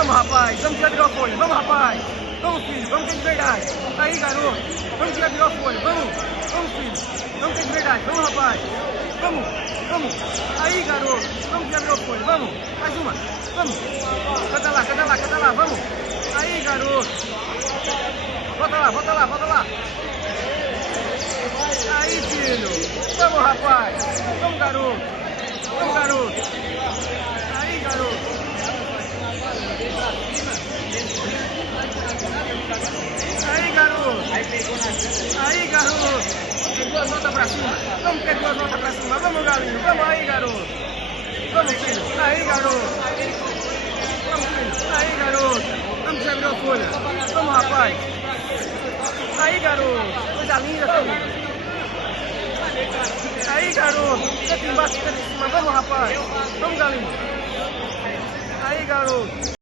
Vamos, rapaz. Vamos que já virou a folha. Vamos, rapaz. Vamos, filho. Vamos que é de verdade. Aí, garoto. Vamos que já virou a folha. Vamos. Vamos, filho. Vamos que é de verdade. Vamos, rapaz. Vamos. Vamos. Aí, garoto. Vamos que já virou a folha. Vamos. Mais uma. Vamos. Canta lá, canta lá, canta lá. Vamos. Aí, garoto. Volta lá, volta lá, volta lá. Aí, filho. Vamos, rapaz. Vamos, garoto. Vamos, garoto. Aí, garoto. Aí, garoto. Aí, garoto. Tem duas notas pra cima. Vamos ter duas notas pra cima. Vamos, galinho. Vamos aí, garoto. Vamos, filho. Aí, garoto. Vamos, filho. Aí, garoto. Vamos, já virou folha. Vamos, rapaz. Aí, garoto. Coisa linda, filho. Aí, garoto. Fica embaixo, fica em cima. Vamos, rapaz. Vamos, galinho. Aí, garoto.